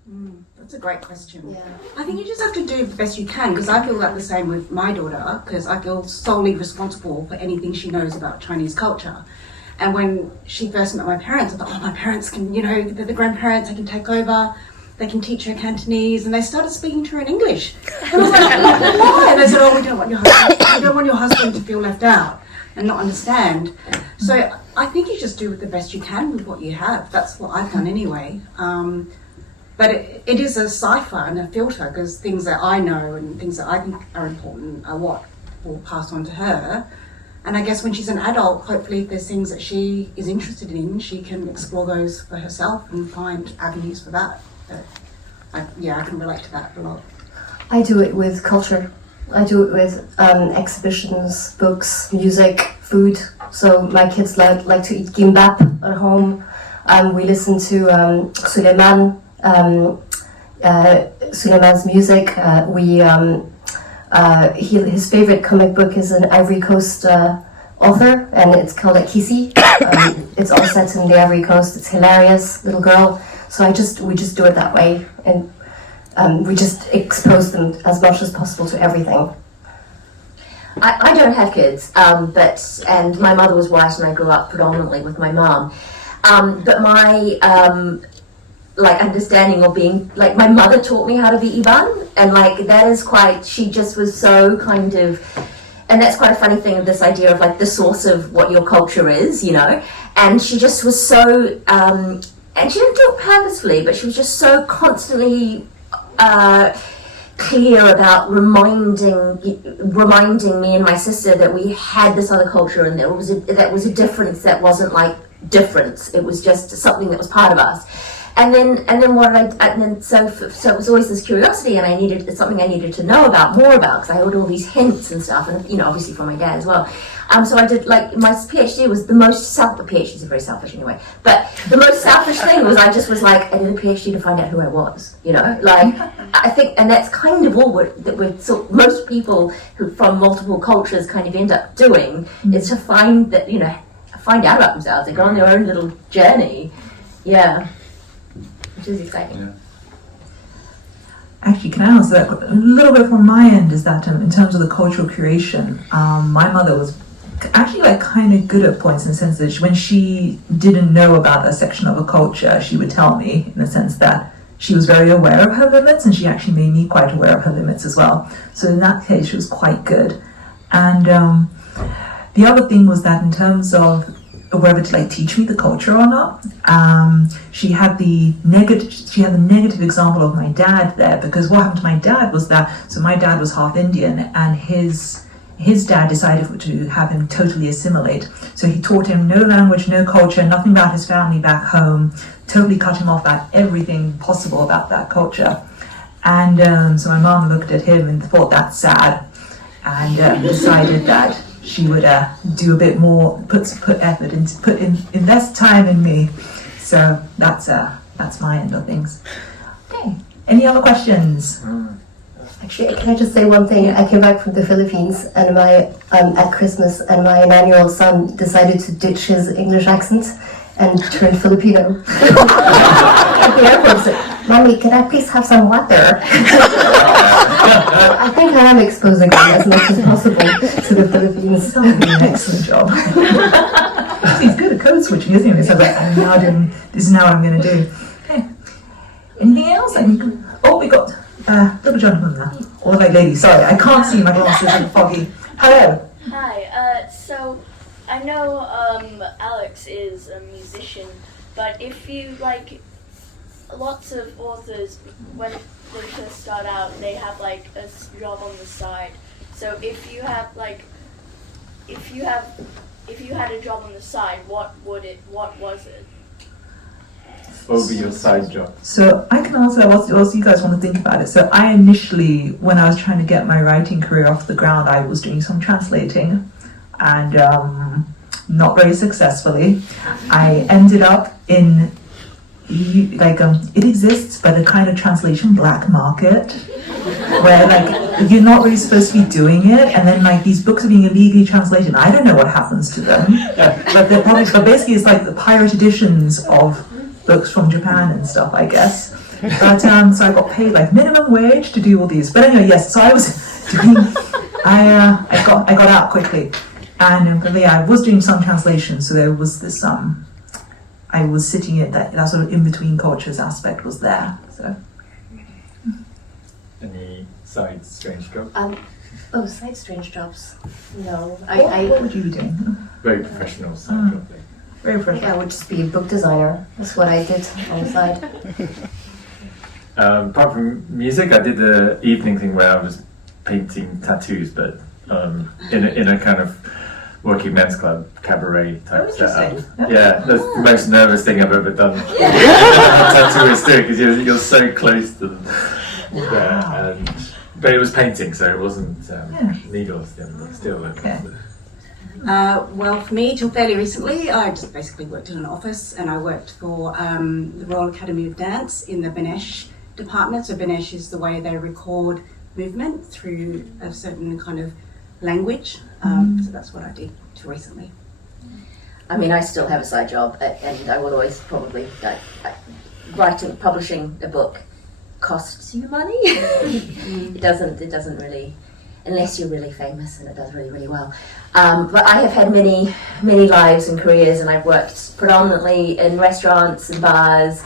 That's a great question. Yeah. I think you just have to do the best you can, because I feel like the same with my daughter, because I feel solely responsible for anything she knows about Chinese culture. And when she first met my parents, I thought, my parents can, they're the grandparents, they can take over, they can teach her Cantonese, and they started speaking to her in English. And I was like, why? And they said, we don't want your husband to feel left out and not understand. So I think you just do the best you can with what you have. That's what I've done anyway. But it is a cipher and a filter, because things that I know and things that I think are important are what will pass on to her. And I guess when she's an adult, hopefully if there's things that she is interested in, she can explore those for herself and find avenues for that. But I can relate to that a lot. I do it with culture. I do it with exhibitions, books, music, food. So my kids like to eat gimbap at home. We listen to Sulan. Suleiman's music. His favorite comic book is an Ivory Coast author, and it's called Kisi. It's all set in the Ivory Coast. It's hilarious, little girl. So we just do it that way, and we just expose them as much as possible to everything. I don't have kids, and my mother was white, and I grew up predominantly with my mum. But my understanding of being my mother taught me how to be Iban, and that is quite. She just was so kind of, and that's quite a funny thing of this idea of the source of what your culture is, And she just was so, and she didn't do it purposefully, but she was just so constantly clear about reminding me and my sister that we had this other culture, and that was a difference that wasn't difference. It was just something that was part of us. So it was always this curiosity, and it's something I needed to know more about, because I heard all these hints and stuff, and obviously from my dad as well. So I did my PhD was the most PhDs are very selfish anyway, but the most selfish thing was I did a PhD to find out who I was, I think, and that's kind of all most people who from multiple cultures kind of end up doing is to find out about themselves. They go on their own little journey, which is exciting. Yeah. Actually, can I answer that a little bit from my end? Is that in terms of the cultural curation, my mother was actually kind of good at points, in the sense that when she didn't know about a section of a culture, she would tell me, in the sense that she was very aware of her limits, and she actually made me quite aware of her limits as well. So in that case, she was quite good. And the other thing was that in terms of whether to teach me the culture or not, she had the negative example of my dad there, because what happened to my dad was that, so my dad was half Indian, and his dad decided to have him totally assimilate. So he taught him no language, no culture, nothing about his family back home, totally cut him off about everything possible about that culture. And so my mom looked at him and thought that's sad, and decided that she would do a bit more, put effort into, invest time in me. So that's my end of things. Okay. Any other questions? Actually, can I just say one thing? I came back from the Philippines, and at Christmas, and my 9-year-old son decided to ditch his English accent and turn Filipino. At the airport, said, "Mommy, can I please have some water?" I think I am exposing him as much as possible to the Philippines. He's doing an excellent job. He's good at code switching, isn't he? So I'm now doing, this is now what I'm going to do. Okay. Anything else? We got little gentleman now. Or lady, sorry, I can't see, my glasses are foggy. Hello. Hi, so I know Alex is a musician, but if you lots of authors, when they first start out, they have a job on the side. So if you had a job on the side, what was it? What would be your side job? So I can answer that whilst you guys want to think about it. So I initially, when I was trying to get my writing career off the ground, I was doing some translating, and not very successfully. I ended up in it exists, but a kind of translation black market, where you're not really supposed to be doing it, and then these books are being illegally translated. I don't know what happens to them, but basically it's the pirate editions of books from Japan and stuff, I guess. But so I got paid minimum wage to do all these. But anyway, yes. So I was doing. I got out quickly, and I was doing some translation. So there was this I was sitting at that sort of in between cultures aspect was there. So. Any side strange job? Side strange jobs. No, What would you be doing? Very professional side job. Very I think I would just be a book designer. That's what I did on the side. Apart from music, I did the evening thing where I was painting tattoos, but in a kind of working men's club cabaret type setup. Yeah, that's the most nervous thing I've ever done. Tattooist too, because you're so close to them. Wow. But it was painting, so it wasn't needles. Still. Okay. Well, for me, till fairly recently, I just basically worked in an office, and I worked for the Royal Academy of Dance in the Benesh department. So Benesh is the way they record movement through a certain kind of language. So that's what I did till recently. I mean, I still have a side job, and I will always probably writing, publishing a book costs you money. It doesn't really, unless you're really famous, and it does really, really well. But I have had many lives and careers, and I've worked predominantly in restaurants and bars.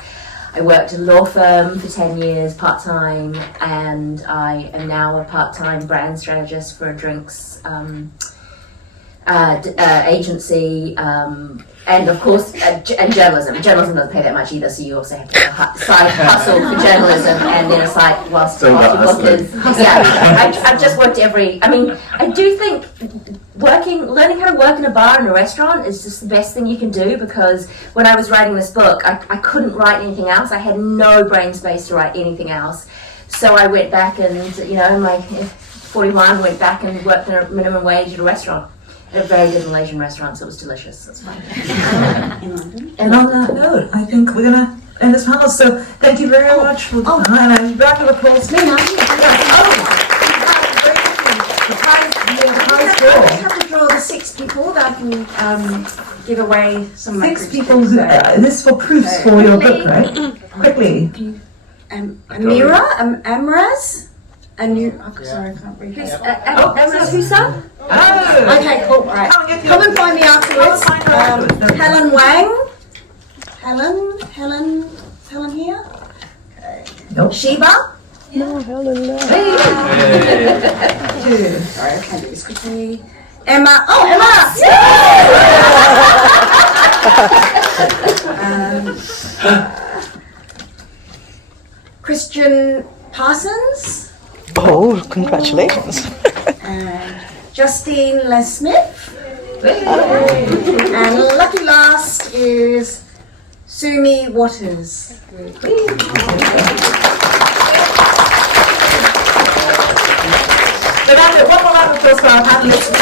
I worked at a law firm for 10 years part-time, and I am now a part-time brand strategist for a drinks agency, and of course, and journalism. Journalism doesn't pay that much either, so you also have to have a side hustle for journalism, and then a side whilst your book is. Yeah, I've just worked I do think learning how to work in a bar and a restaurant is just the best thing you can do, because when I was writing this book, I couldn't write anything else. I had no brain space to write anything else. So I went back and, my 41, went back and worked at a minimum wage at a restaurant. At a very good Malaysian restaurant, so it was delicious. That's fine. And on that note, I think we're going to end this panel. So thank you very much for the time. And a round of applause. I have to draw the 6 people that I can give away some of my 6 people. This is for proofs for your book, right? Quickly. Amira, Amraz. Sorry, I can't read that. Amraz Husa? Oh! Okay, cool. All right. Come and find me afterwards. Helen Wang. Helen here. Nope. Sheba. No, Helen. Sorry, I can't do this quickly. Emma. Oh, Emma. Christian Parsons. Oh, congratulations. And Justine Les-Smith. And lucky last is Sumi Waters. One more round of applause for our panelists.